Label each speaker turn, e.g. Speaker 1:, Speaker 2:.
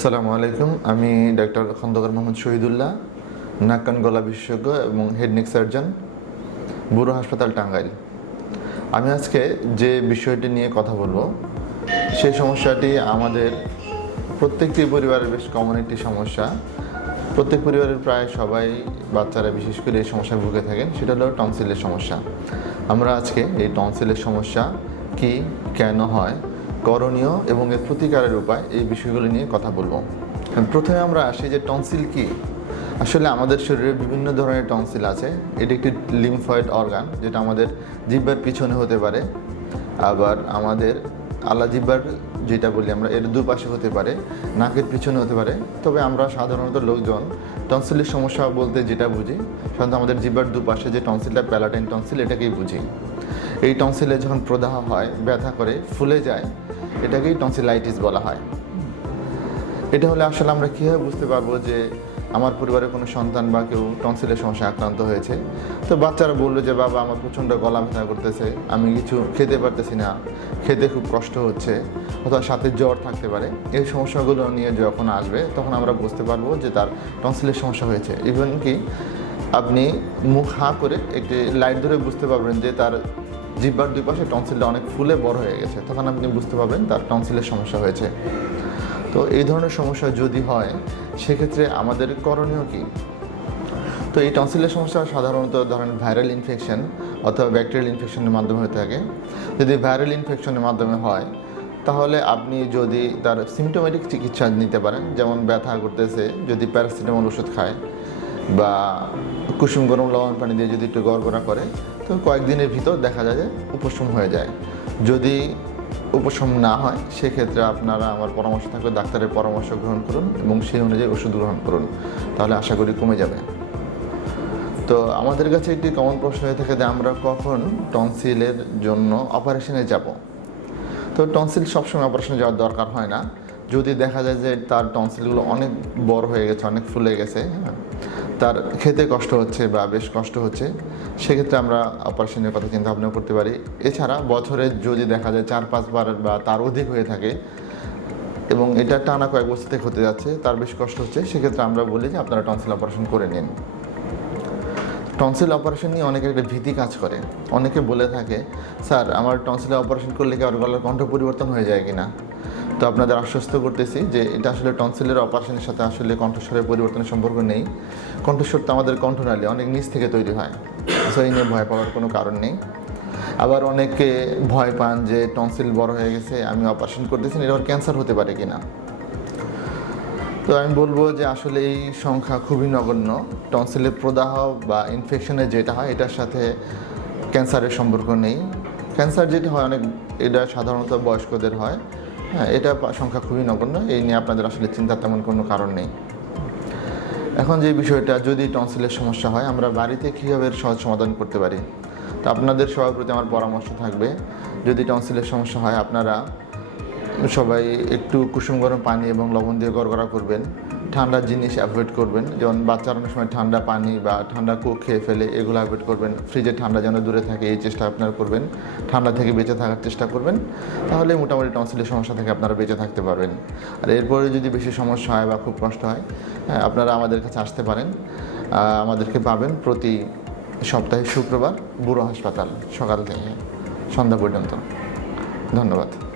Speaker 1: আসসালামু আলাইকুম। আমি ডাক্তার খন্দকার মোহাম্মদ শহীদুল্লাহ নাক কান গলা বিশেষজ্ঞ এবং হেড নেক সার্জন বুড়ো হাসপাতাল টাঙ্গাইল। আমি আজকে যে বিষয়টি নিয়ে কথা বলব সেই সমস্যাটি আমাদের প্রত্যেকটি পরিবারের বেশ কমন একটি সমস্যা। প্রত্যেক পরিবারের প্রায় সবাই বাচ্চারা বিশেষ করে এই সমস্যায় ভুগে থাকেন, সেটা হলো টনসিলের সমস্যা আমরা আজকে এই টনসিলের সমস্যা কি, কেন হয় করণীয় এবং এর প্রতিকারের উপায় এই বিষয়গুলো নিয়ে কথা বলব। প্রথমে আমরা আসি যে টনসিল কি। আসলে আমাদের শরীরে বিভিন্ন ধরনের টনসিল আছে। এটি একটি লিমফয়েড অর্গান যেটা আমাদের জিব্বার পিছনে হতে পারে। আবার আমাদের আল্লা জিব্বার যেটা বলি আমরা, এর দুপাশে হতে পারে, নাকের পিছনে হতে পারে। তবে আমরা সাধারণত লোকজন টনসিলের সমস্যা বলতে যেটা বুঝি, সাধারণত আমাদের জিব্বার দুপাশে যে টনসিলটা প্যালাটাইন টনসিল, এটাকেই বুঝি। এই টনসিলে যখন প্রদাহ হয়, ব্যথা করে, ফুলে যায় এটাকেই টনসিলাইটিস বলা হয়। এটা হলে আসলে আমরা কীভাবে বুঝতে পারব যে আমার পরিবারের কোনো সন্তান বা কেউ টনসিলের সমস্যায় আক্রান্ত হয়েছে? তো বাচ্চারা বলল যে, বাবা, আমার প্রচণ্ড গলা ব্যথা করতেছে, আমি কিছু খেতে পারতেছি না, খেতে খুব কষ্ট হচ্ছে, অথবা সাথে জ্বর থাকতে পারে। এই সমস্যাগুলো নিয়ে যখন আসবে, তখন আমরা বুঝতে পারব যে তার টনসিলের সমস্যা হয়েছে। ইভেন কি আপনি মুখ হাঁ করে একটি লাইট ধরে বুঝতে পারবেন যে তার জিব্বার দুই পাশে টনসিলটা অনেক ফুলে বড় হয়ে গেছে। তখন আপনি বুঝতে পারবেন তার টনসিলের সমস্যা হয়েছে। তো এই ধরনের সমস্যা যদি হয়, সেক্ষেত্রে আমাদের করণীয় কী? তো এই টনসিলের সমস্যা সাধারণত ধরেন ভাইরাল ইনফেকশন অথবা ব্যাকটেরিয়াল ইনফেকশনের মাধ্যমে হয়ে থাকে। যদি ভাইরাল ইনফেকশনের মাধ্যমে হয়, তাহলে আপনি যদি তার সিমটোমেটিক চিকিৎসা নিতে পারেন, যেমন ব্যথা করতেছে, যদি প্যারাসিটামল ওষুধ খায় বা কুসুম গরম লবণ পানি দিয়ে যদি একটু গড়গড়া করে তো কয়েকদিনের ভিতর দেখা যায় যে উপশম হয়ে যায়। যদি উপশম না হয় সেক্ষেত্রে আপনারা আমার পরামর্শ থাকলে ডাক্তারের পরামর্শ গ্রহণ করুন এবং সেই অনুযায়ী ওষুধ গ্রহণ করুন। তাহলে আশা করি কমে যাবে। তো আমাদের কাছে একটি কমন প্রশ্ন হয়ে থাকে যে আমরা কখন টনসিলের জন্য অপারেশনে যাব? তো টনসিল সবসময় অপারেশনে যাওয়ার দরকার হয় না। যদি দেখা যায় যে তার টনসিলগুলো অনেক বড় হয়ে গেছে অনেক ফুলে গেছে হ্যাঁ, তার খেতে কষ্ট হচ্ছে বা বেশ কষ্ট হচ্ছে, সেক্ষেত্রে আমরা অপারেশনের কথা চিন্তা ভাবনা করতে পারি। এছাড়া বছরে যদি দেখা যায় চার পাঁচবার বা তার অধিক হয়ে থাকে এবং এটা টানা কয়েক বছর থেকে হতে যাচ্ছে, তার বেশ কষ্ট হচ্ছে, সেক্ষেত্রে আমরা বলি যে আপনারা টনসিল অপারেশন করে নিন। টনসিল অপারেশন নিয়ে অনেকের একটা ভীতি কাজ করে। অনেকে বলে থাকে, স্যার, আমার টনসিলে অপারেশন করলে কি আর গলার কণ্ঠ পরিবর্তন হয়ে যায় কিনা? তো আপনাদের আশ্বস্ত করতেছি যে এটা আসলে টনসিলের অপারেশনের সাথে আসলে কণ্ঠস্বরের পরিবর্তনের সম্পর্ক নেই। কণ্ঠস্বর তো আমাদের কণ্ঠনালী, অনেক নিচ থেকে তৈরি হয়। সো এই নিয়ে ভয় পাওয়ার কোনো কারণ নেই। আবার অনেকে ভয় পান যে টনসিল বড় হয়ে গেছে, আমি অপারেশন করতেছি, এটা আবার ক্যান্সার হতে পারে কি না তো আমি বলব যে আসলে এই সংখ্যা খুবই নগণ্য। টনসিলের প্রদাহ বা ইনফেকশনের যেটা হয়, এটার সাথে ক্যান্সারের সম্পর্ক নেই। ক্যান্সার যেটা হয়, অনেক, এটা সাধারণত বয়স্কদের হয়। হ্যাঁ এটা সংখ্যা খুবই নগণ্য। এই নিয়ে আপনাদের আসলে চিন্তার তেমন কোনো কারণ নেই। এখন যে বিষয়টা, যদি টনসিলের সমস্যা হয়, আমরা বাড়িতে কীভাবে সহজ সমাধান করতে পারি? তো আপনাদের সবার প্রতি আমার পরামর্শ থাকবে। যদি টনসিলের সমস্যা হয়, আপনারা সবাই একটু কুসুম গরম পানি এবং লবণ দিয়ে গড়গড়া করবেন। ঠান্ডা জিনিস অ্যাভয়েড করবেন। যেমন বাচ্চার অনেক সময় ঠান্ডা পানি বা ঠান্ডা কোক খেয়ে ফেলে এগুলো অ্যাভয়েড করবেন। ফ্রিজে ঠান্ডা যেন দূরে থাকে এই চেষ্টা আপনারা করবেন। ঠান্ডা থেকে বেঁচে থাকার চেষ্টা করবেন। তাহলে মোটামুটি টনসিলের সমস্যা থেকে আপনারা বেঁচে থাকতে পারবেন। আর এরপরে যদি বেশি সমস্যা হয় বা খুব কষ্ট হয় হ্যাঁ, আপনারা আমাদের কাছে আসতে পারেন। আমাদেরকে পাবেন প্রতি সপ্তাহে শুক্রবার বুড়ো হাসপাতাল সকাল থেকে সন্ধ্যা পর্যন্ত। ধন্যবাদ।